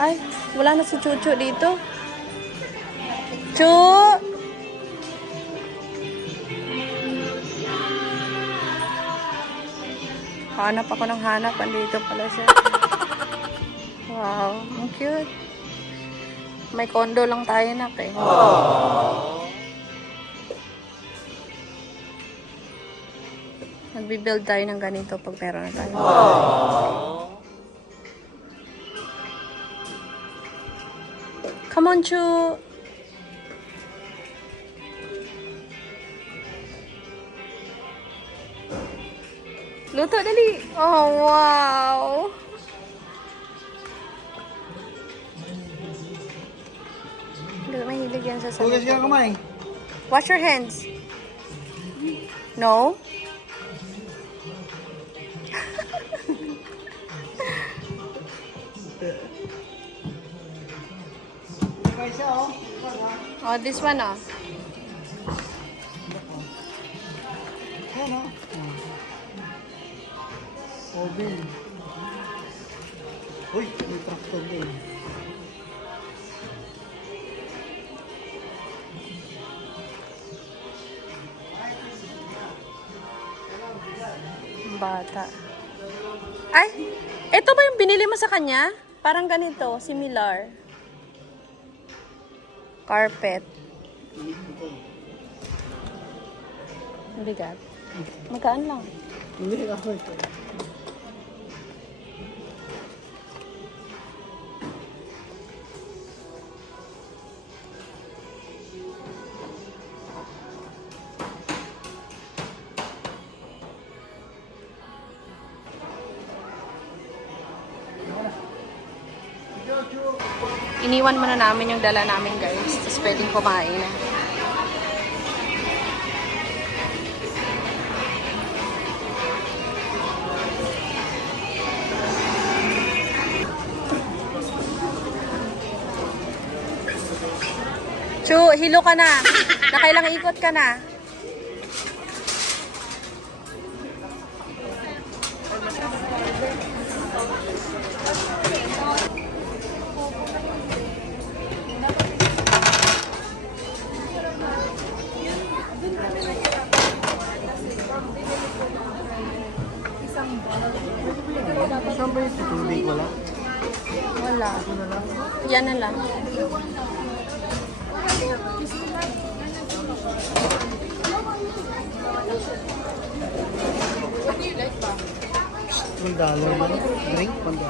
Ay, wala na si Chuchu dito. Chu! Hanap ako ng hanap. Andito pala siya. Wow, ang cute. May condo lang tayo na eh. Nagbi-build tayo ng ganito pag meron na tayo. Come on, Chu! Luto, dali! Oh, wow! Mahilig yan sa Hugas ka kamay. Wash your hands. No? Okay siya, oh. Oh, this one, oh. Ayan, oh. Oven. Uy, may tractor din. Bata. Ay! Ito ba yung binili mo sa kanya? Parang ganito, similar. Carpet. Ang bigat. Magkaan lang. Hindi ako ito. Iniwan muna namin yung dala namin, guys. Tapos pwedeng kumain na. Chu, hilo ka na. Nakailang ikot ka na. Saan ba yung tubig? Wala? Wala. Yan na lang. $1 na. Drink? $1.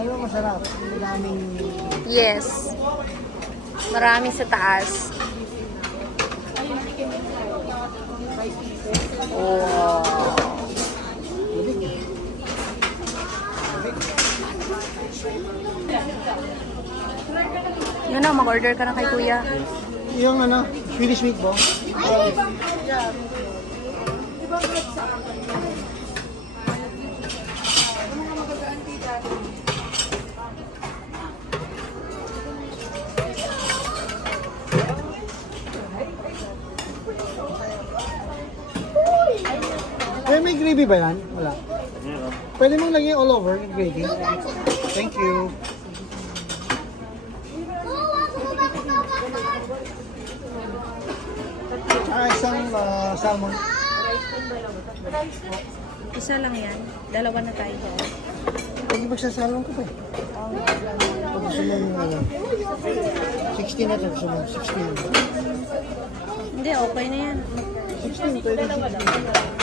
Ano masarap? Maraming... Yes. Marami sa taas. Wow. Yun na, mag-order ka na kay kuya. Yung ano, Swedish meatball. May gravy ba yan? Wala. Pwede mong lagyan all over yung gravy. Thank you. Isang salmon. Isa lang yan. Dalawa na tayo. Pwede magsasalmon ko pa eh. Pag gusto mo yung 16 na ito. Gusto mo 16. Hindi, okay na yan. 16, pwede 16.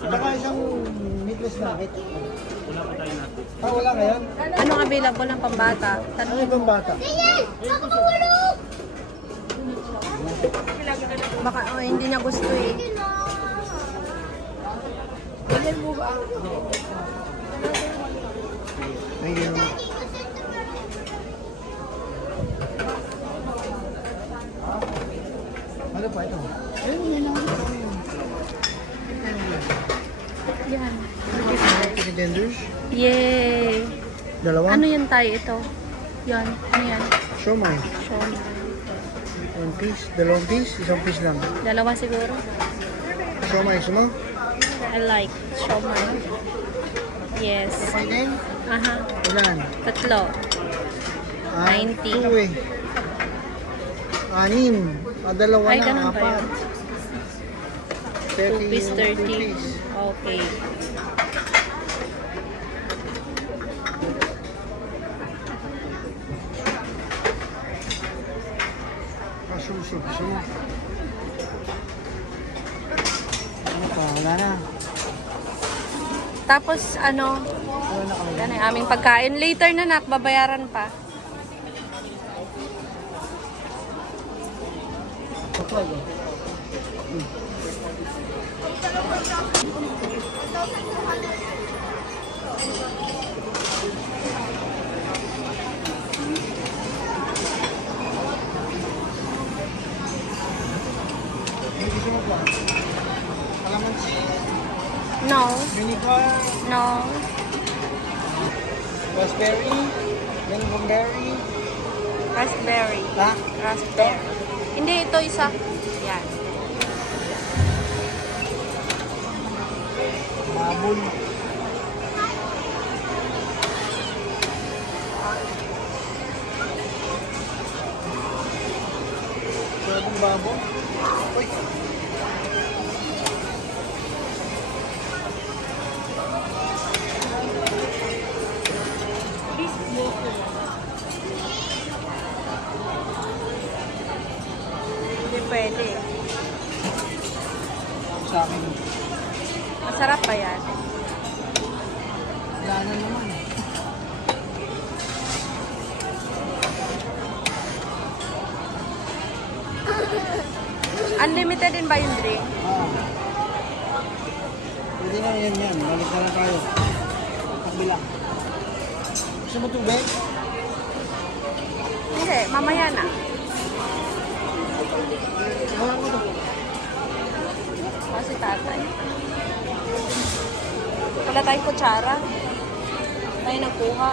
Saka isang meatless nugget. Wala pa tayo natin. Wala ngayon? Anong available ng pambata? Ano ibang bata? Baka hindi niya gusto eh. Ayun. Ano pa ito? Ayun, yun lang. Yan. Chicken tenders? Yay! Dalawa? Ano yan tayo ito? Yan. Ano yan? Siomai. Siomai. 1 piece, 2 piece, 1 piece lang. Dalawa siguro. Siomay, gusto mo? I like siomay. Yes. Siomay din? Aha. Ilan? Tatlo. 90. 2 eh. 6. Dalawa Ay, na, ganun ba 4. yun? 2 piece 30. Okay. Sushi, gusto mo? Ano pa? Wala na. Tapos ano, Wala na kami. yan ang aming pagkain. Later na nak, babayaran pa. Ano gusto mo pa? Kalamansi, No. vinegar, No. raspberry, lingonberry. Raspberry. Ha? Raspberry. Hindi, ito isa. Yan. Babol. Pwedeng babol. Uy. Hindi pwede. Sa akin. Masarap pa yan. Wala na naman. Unlimited din ba yung drink? Pwede na yan. Balik na lang tayo. Kabila. Gusto mo tubig? Hindi, mamaya na. Wala ko to. Kasi tatay. Wala tayong kutsara. Tayo nagkuha.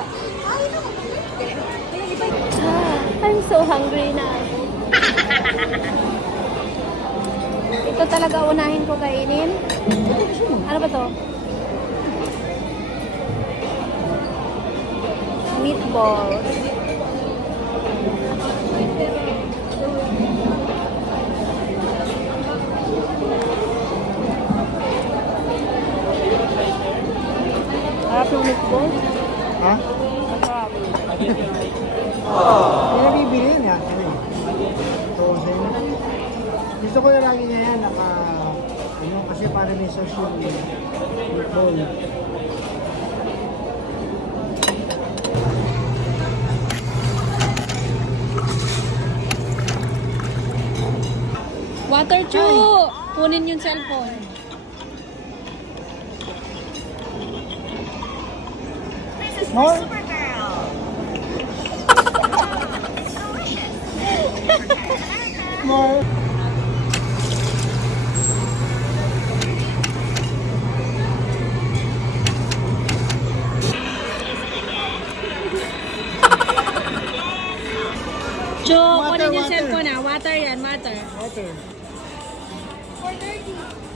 I'm so hungry na. Ito talaga unahin ko kainin. Ano ba to? Meatballs. Harap ng meatballs. Ha? Masarap. Hindi na bibili yan. Ano eh. Frozen. Gusto ko na lagi niya yan. Ano, kasi para may sauce yung meatball. Water Chu! Kunin yung cellphone. More? More? Chu, Water, kunin yung water. cellphone ah. Water yan, water. Water. 4:30.